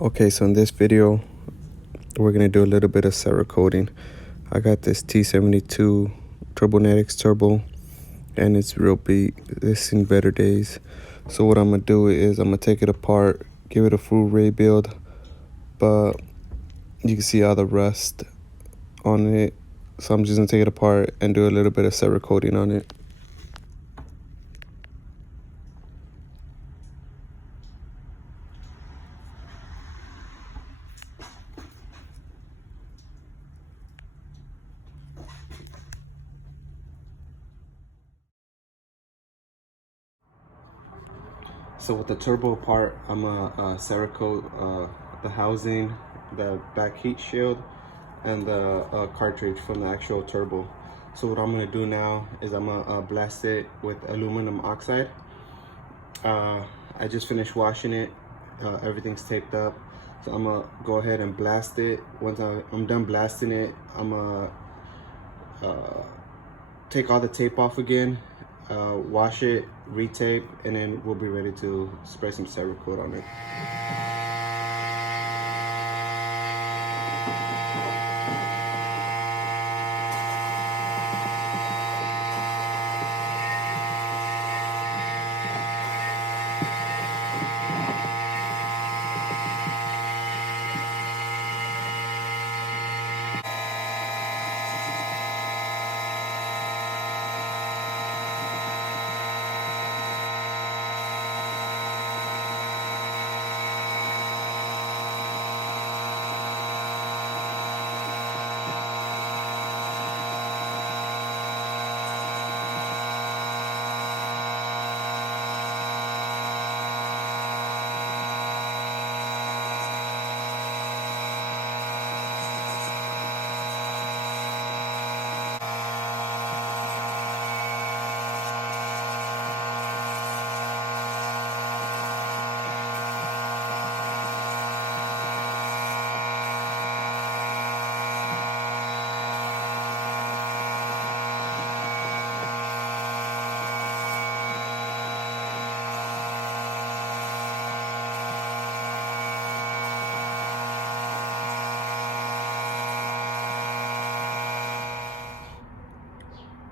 Okay, so in this video, we're gonna do a little bit of cerakoting. I got this T72 Turbonetics Turbo, and it's real beat. It's seen better days. So what I'm gonna do is I'm gonna take it apart, give it a full rebuild, but you can see all the rust on it. So I'm just gonna take it apart and do a little bit of cerakoting on it. So with the turbo part, I'm gonna cerakote the housing, the back heat shield, and the cartridge from the actual turbo. So what I'm gonna do now is I'm gonna blast it with aluminum oxide. I just finished washing it. Everything's taped up. So I'm gonna go ahead and blast it. Once I'm done blasting it, I'm gonna take all the tape off again, wash it, retape, and then we'll be ready to spray some cerakote on it.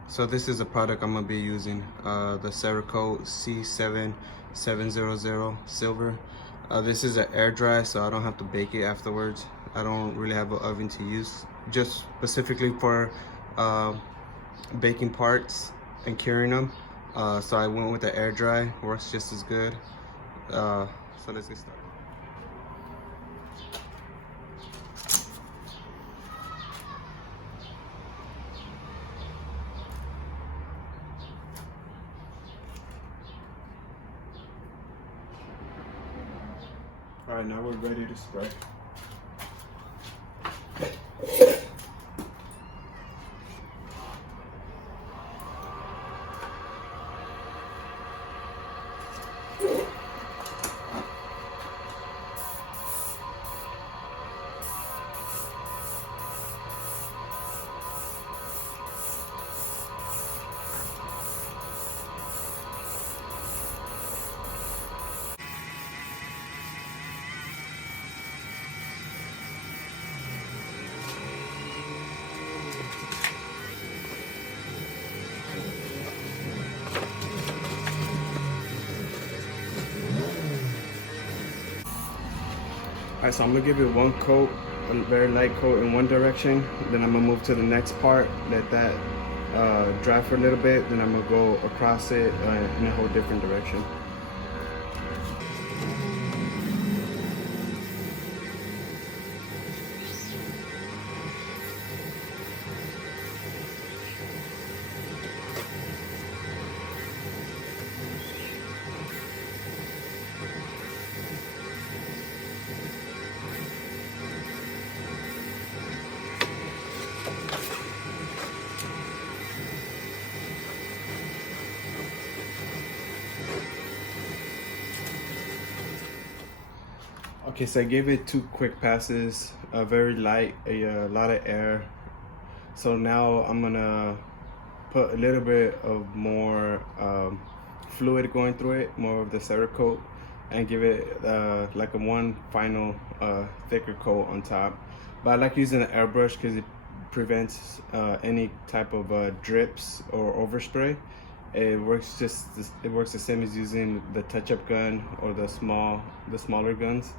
So this is a product I'm gonna be using, the Cerakote C7700 Silver. This is an air dry, so I don't have to bake it afterwards. I don't really have an oven to use, just specifically for baking parts and curing them. So I went with the air dry, works just as good. So let's get started. All right, now we're ready to spray. Alright, so I'm gonna give it one coat, a very light coat in one direction. Then I'm gonna move to the next part, let that dry for a little bit. Then I'm gonna go across it in a whole different direction. Okay, so I gave it 2 quick passes, very light, a lot of air. So now I'm gonna put a little bit of more fluid going through it, more of the Cerakote. and give it like a one final thicker coat on top. But I like using the airbrush because it prevents any type of drips or overspray. It works it works the same as using the touch-up gun or the smaller guns.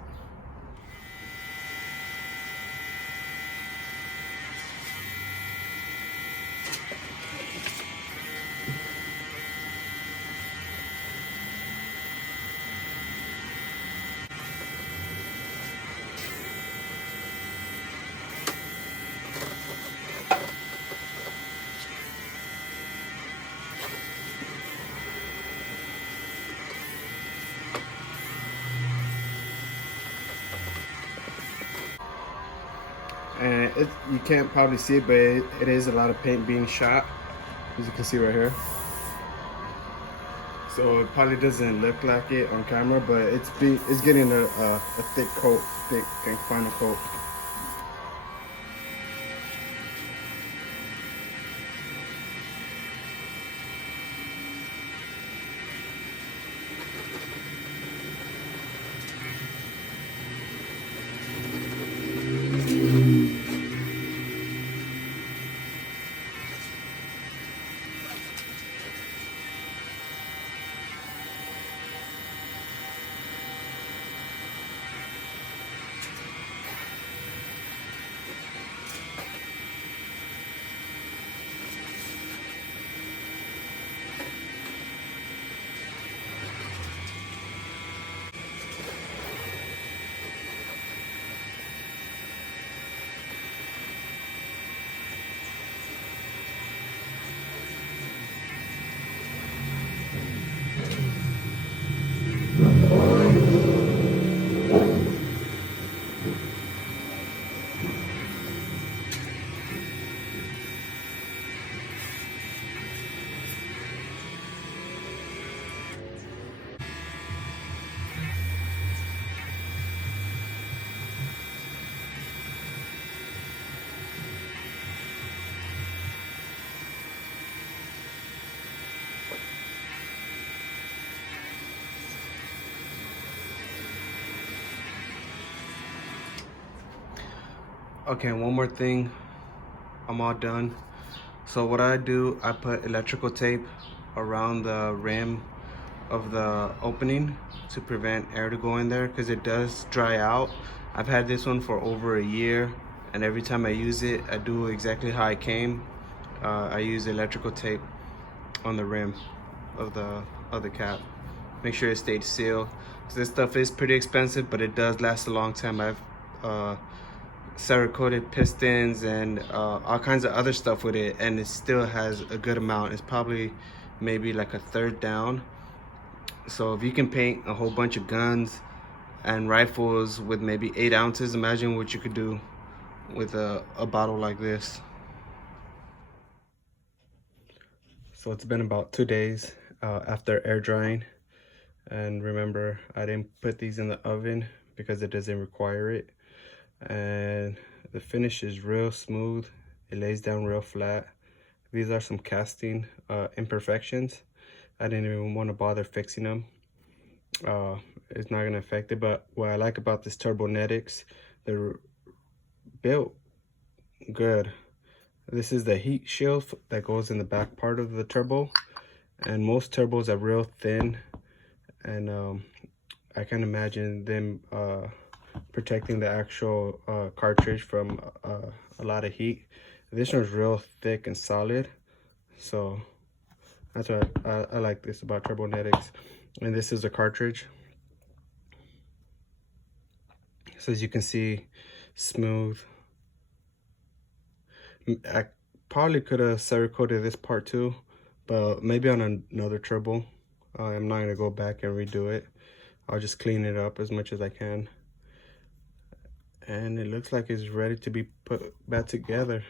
And you can't probably see it, but it is a lot of paint being shot, as you can see right here. So it probably doesn't look like it on camera, but it's getting a thick coat, thick final coat. Okay, one more thing. I'm all done. So what I do, I put electrical tape around the rim of the opening to prevent air to go in there because it does dry out. I've had this one for over a year, and every time I use it, I do exactly how I came. I use electrical tape on the rim of the cap. Make sure it stayed sealed. So this stuff is pretty expensive, but it does last a long time. I've cerakoted pistons and all kinds of other stuff with it, and it still has a good amount. It's probably maybe like a third down. So if you can paint a whole bunch of guns and rifles with maybe 8 ounces, imagine what you could do with a bottle like this. So it's been about 2 days after air drying, and remember, I didn't put these in the oven because it doesn't require it. And the finish is real smooth. It lays down real flat. These are some casting imperfections. I didn't even want to bother fixing them. It's not gonna affect it, but what I like about this Turbonetics, they're built good. This is the heat shield that goes in the back part of the turbo, and most turbos are real thin, and I can imagine them protecting the actual cartridge from a lot of heat. This one's real thick and solid, so that's what I like this about Turbonetics. And this is the cartridge. So as you can see, smooth. I probably could have cerakoted this part too, but maybe on another turbo. I'm not gonna go back and redo it. I'll just clean it up as much as I can. And it looks like it's ready to be put back together.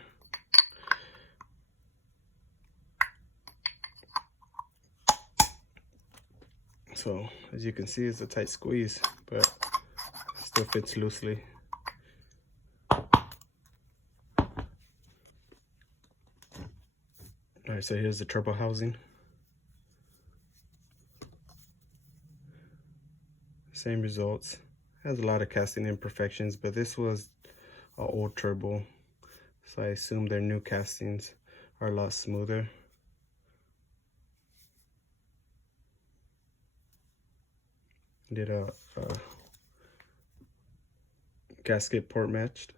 So as you can see, it's a tight squeeze, but it still fits loosely. All right, so here's the turbo housing. Same results. Has a lot of casting imperfections, but this was an old turbo, so I assume their new castings are a lot smoother. Did a gasket port matched.